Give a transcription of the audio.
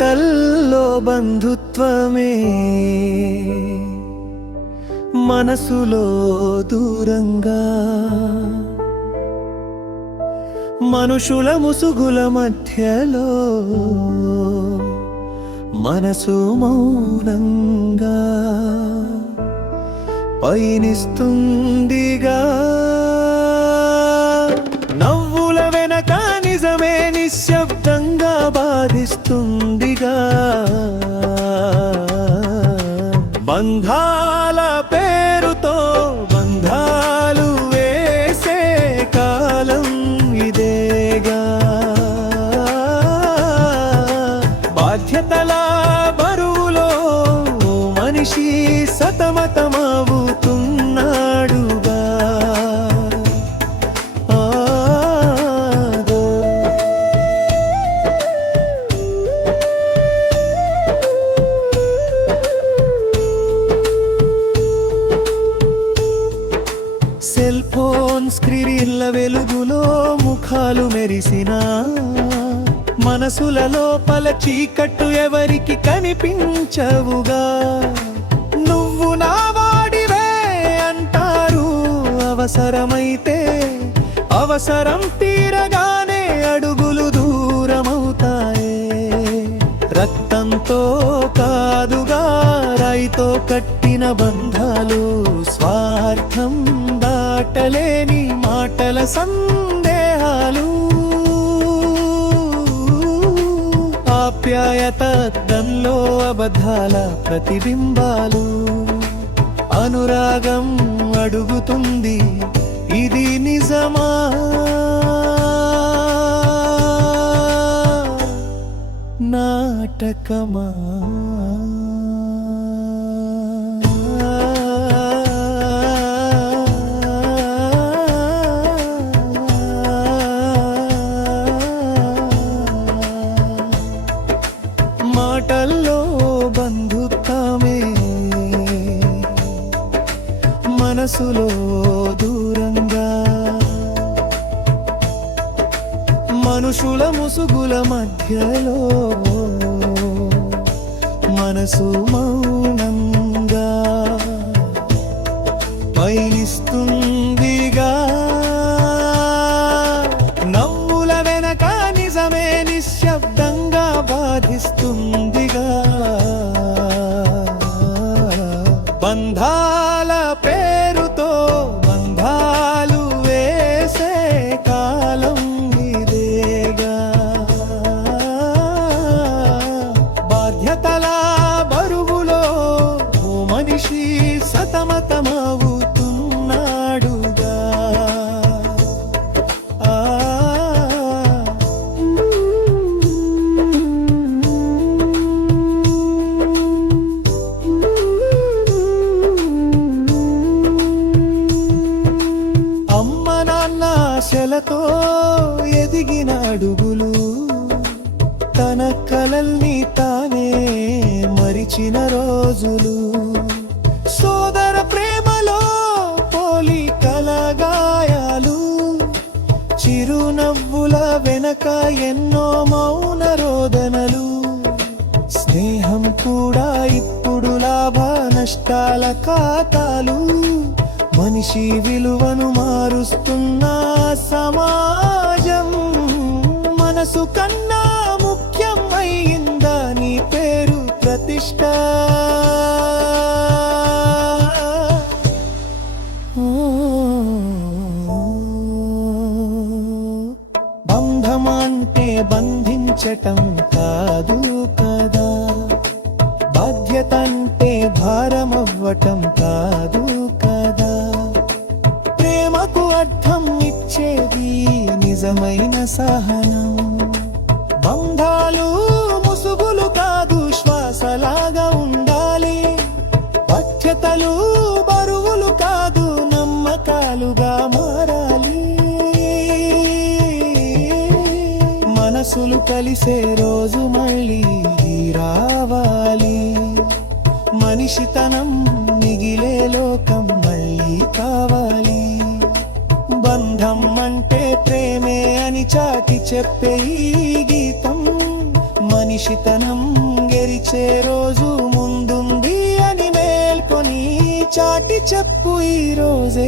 మాటల్లో బంధుత్వమే మనసులో దూరంగా, మనుషుల ముసుగుల మధ్యలో మనసు మౌనంగా పయనిస్తుందిగా. నవ్వుల వెనక నిజమే నిశ్శబ్దంగా బాధిస్తుందిగా. బంధాల పేరుతో బంధాలు వేసే కాలం ఇదేగా. బాధ్యతల బరువులో మనిషి సతమతమవుతున్నాడుగా. సెల్ ఫోన్ స్క్రీన్ల వెలుగులో ముఖాలు మెరిసినా మనసుల లోపల చీకట్టు ఎవరికి కనిపించవుగా. నువ్వు నా వాడివే అంటారు, అవసరమైతే అవసరం తీరగానే అడుగులు దూరమవుతాయే. రక్తంతో కాదుగా రాయితో కట్టిన బంధాలు, స్వార్థం దాటలేని మాటల సందేహాలు. ఆప్యాయత అద్దంలో అబద్ధాల ప్రతిబింబాలు. అనురాగం అడుగుతుంది, ఇది నిజమా? నాటకమా? మాటల్లో బంధుత్వమే మనసులో దూరంగా, మనుషుల ముసుగుల మధ్యలో మనసు మౌనంగా పయనిస్తుందిగా. నవ్వుల వెనక నిజమే నిశ్శబ్దంగా బాధిస్తుందిగా. బంధాల పేరుతో బంధాలు వేసే కాలం ఇదేగా. బాధ్యతల బరువులో ఓ మనిషి సతమతమవుతున్నాడుగా. అమ్మ నాన్న ఆశలతో ఎదిగిన అడుగులు, తన కలల్ని తానే మరిచిన రోజులు. సోదర ప్రేమలో పోలికల గాయాలు, చిరునవ్వుల వెనక ఎన్నో మౌన రోదనలు. స్నేహం కూడా ఇప్పుడు లాభ నష్టాల ఖాతాలు. మనిషి విలువను మారుస్తున్న సమాజం, మనసు కన్నా ముఖ్యం అయిందా నీ పేరు ప్రతిష్ట? బంధమంటే బంధించటం కాదు కదా, బాధ్యత అంటే భారమవ్వటం కాదు కదా. ప్రేమకు అర్థం ఇచ్చేది నిజమైన సహనం. బంధాలు ముసుగులు కాదు, శ్వాసలాగా ఉండాలి. బాధ్యతలు బరువులు కాదు, నమ్మకాలుగా మారాలి. మనసులు కలిసే రోజు మళ్ళీ రావాలి. మనిషితనం మిగిలే లోకం మళ్ళీ కావాలి. బంధం అంటే ప్రేమే అని చాటి చెప్పే ఈ గీతం మనిషి మనిషితనం గెలిచే రోజు ముందుంది అని మేల్కొని చాటి చెప్పు ఈ రోజే